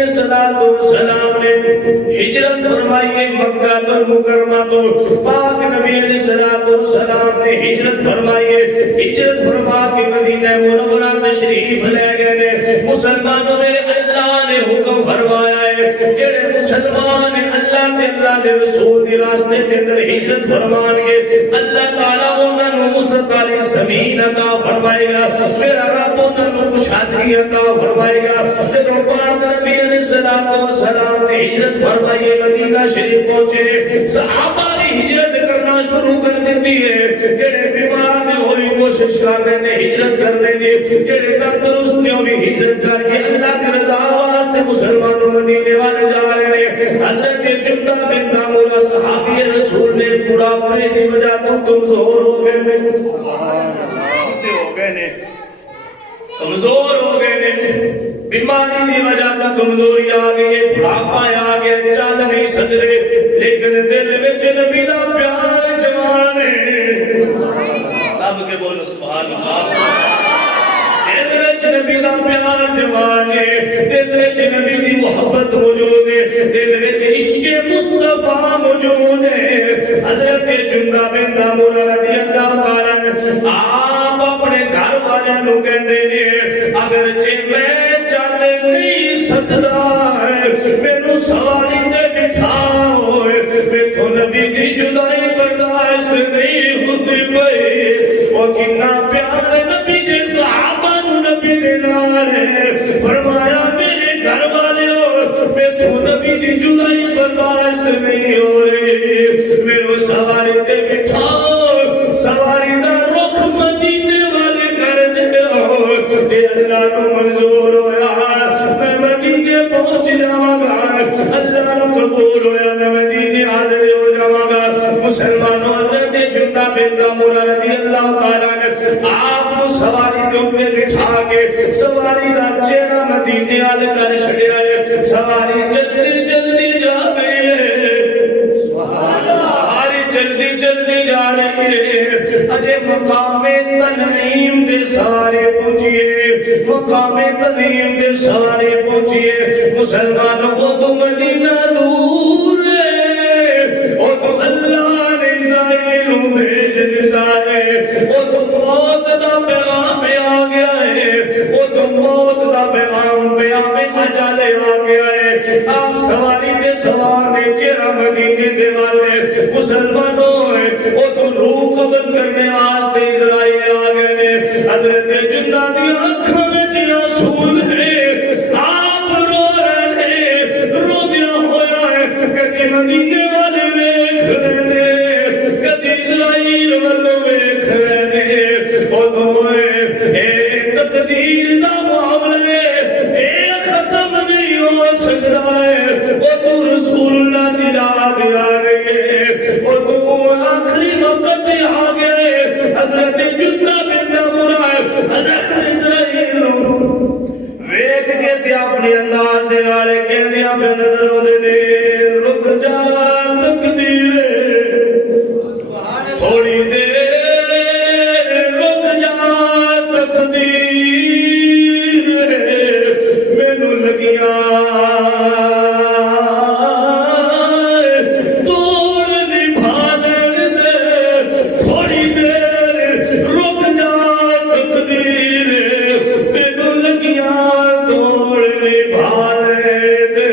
علیہ السلام نے ہجرت فرمائی مکہ المکرمہ تو پاک نبی علیہ السلام نے ہجرت فرمائی ہجرت فرما کے مدینہ منورہ تشریف لے گئے مسلمانوں میں اللہ نے حکم فرمایا ہے جڑے مسلمان اللہ کے رسول کے راستے کے اندر ہجرت فرمان گے اللہ تعالیٰ انہوں نے وسعت والی زمین عطا فرمائے گا میرا رب انہوں نے کشادگی عطا فرمائے گا جب پاک نبی علیہ السلام نے ہجرت فرمائی مدینہ شریف پہنچے صحابہ نے ہجرت کرنا شروع کر دیتی ہے جڑے بیمار نے ہوئی کوشش کر رہے ہیں ہجرت کرنے کی جڑے تندرست نے ہوئی ہجرت کر کے اللہ کی رضا واسطے مسلمانوں مدینے والے جا رہے ہیں حضرت جندہ بن نامورہ صحابی رسول نے بڑھاپے کی وجہ تو کمزور ہو گئے کمزور ہو گئے بیماری کی وجہ تو کمزوری آ گئی بڑھاپا آ گیا چل نہیں سکتے لیکن دل وچ نبی دا پیار جوان ہے رب کے بولو سبحان اللہ دل وچ نبی دا پیار جوان ہے دل وچ نبی دی محبت موجود ہے دل وچ عشق مصطفیٰ موجود ہے حضرت جندہ بن نامورہ رضی اللہ تعالیٰ عنہ آپ اپنے گھر والوں کو کہتے ہیں اگرچہ میں چل نہیں سکتا مینوں سواری تے بٹھاؤ میتھوں نبی دی جدائی برداشت نہیں ہوندی پئی او کتنا پیار نبی دے صحابہ نوں نبی دے نال ہے فرمایا میرے گھر والوں میتھوں نبی دی جدائی برداشت نہیں ہو رہی میرے سواری تے بٹھاؤ سواری دا رخ مدینے والے کر دیو تے اللہ نو منظور ہویا میں مدینے پہنچ جاواں گا اللہ نو قبول ہویا میں مدینے حاضر ہو جاواں گا مسلمانوں حضرت جندہ بن نامورہ رضی اللہ تعالیٰ نے آپ کو سواری دے اوپر بٹھا کے سواری دا چہرہ مدینے والے کر چھڈیا ہے سواری جلدی جلدی جا رہی ہے سواری جلدی جلدی جا رہی ہے اجے مقام تنعیم دے سارے پہنچیے مقام تنعیم دے سارے پہنچیے مسلمانوں کو تو مدینہ دور ہے او تو اللہ نے اسرائیل بھیج دیتا ہے او تو موت دا پیغام آ گیا ہے او تو موت دا پیغام اجل آ گیا ہے آپ سواری دے سوار نے چہرہ مدینے دے والے مسلمانوں ہے او تو روح قبض کرنے واسطے اسرائیل آ گئے نے حضرت جندہ دی آنکھوں وچ آنسو ہے آپ رو رہے ہیں رو دیا ہویا ہے کدی مدینے والے ویکھ رہے ہیں کدی اسرائیل والے ویکھ رہے ہیں او تو اے تقدیر دا معاملہ اے ختم نہیں ہو سکتا ہے او تو رسول اللہ دی یاد آ رہی ہے او تو آخری وقت آ گئے حضرت جندہ بن نامورہ حضرت اسرائیل ویکھ کے تے اپنے انداز دے نال کہندیاں پہ نظر اوندے نے رک جا تقدیر تھوڑی دیر رک جا تقدیر مینوں لگیاں توڑ نبھا لے دے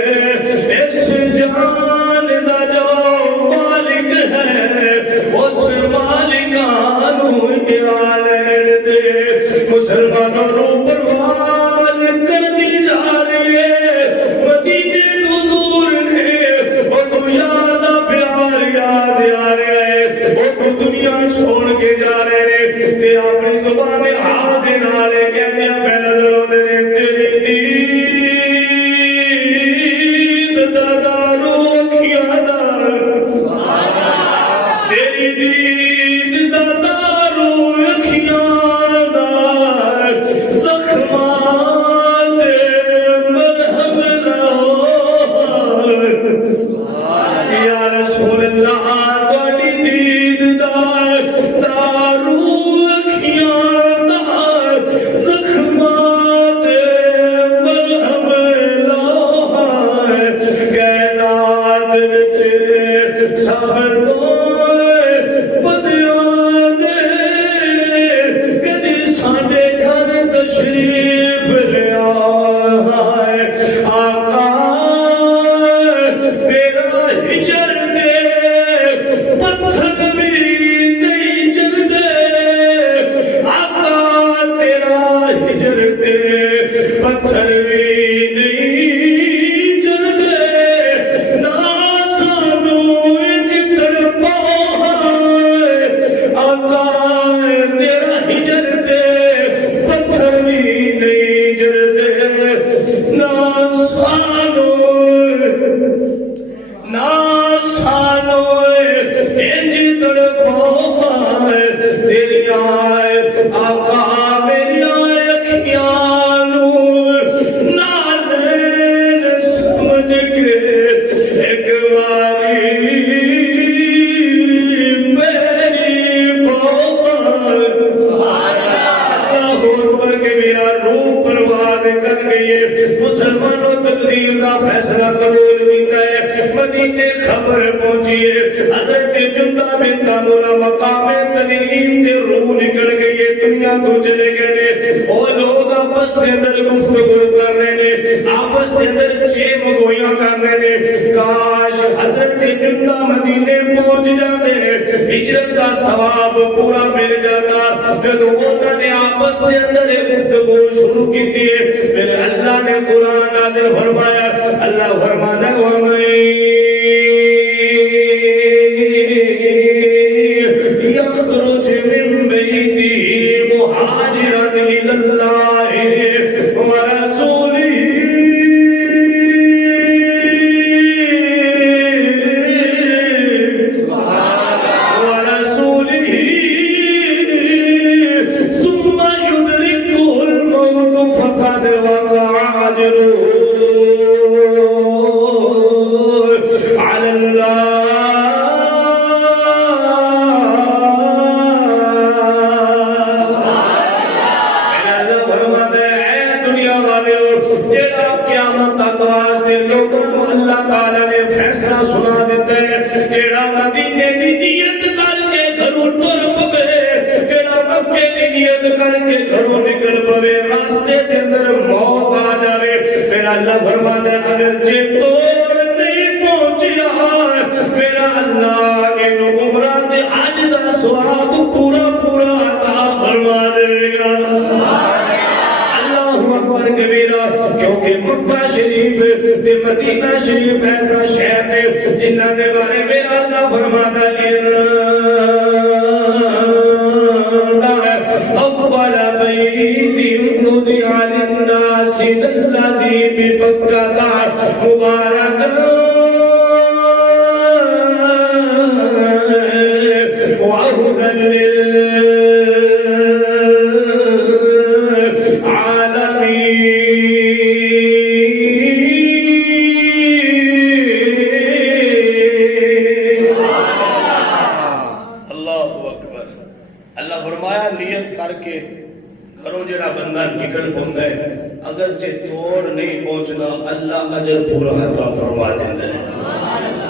مسلمانوں تقدیر کا فیصلہ قبول کیتا ہے. مدینے خبر پہنچی ہے حضرت جندہ بن تامورہ مقام تنعیم تے روح نکل گئی ہے, دنیا تو چلے گئے نے. اور لوگ آپس کے اندر گفتگو کر رہے نے, آپس کے اندر چھ مگویاں کر رہے نے. کاش حضرت جندہ مدینے پہنچ جاتے ہیں, ہجرت کا ثواب پورا مل جاتا. جب انہوں نے آپس کے اندر گفتگو شروع کی تھی, پھر اللہ نے قرآن نازل فرمایا. اللہ فرماتا ہے یخرج من بیتہ مہاجرا الی اللہ ورسولہ ثم یدرکہ الموت فقد وقع اجرہ علی اللہ. اللہ فرماتا ہے اگرچہ توڑ نہیں پہنچیا, میرا اللہ ان عمرہ تے حج دا ثواب پورا پورا عطا فرما دے گا. اللہ اکبر کبیرہ. کیونکہ مکہ شریف تے مدینہ شریف ایسا شہر ہے جنہاں دے بارے میں اللہ فرماتا ہے اول بیت وضع للناس الذی ببکۃ مبارکا وہدی نکل پہنچتا ہے. اگرچہ توڑ نہیں پہنچنا, اللہ اجر پورا عطا فرما دیتا ہے.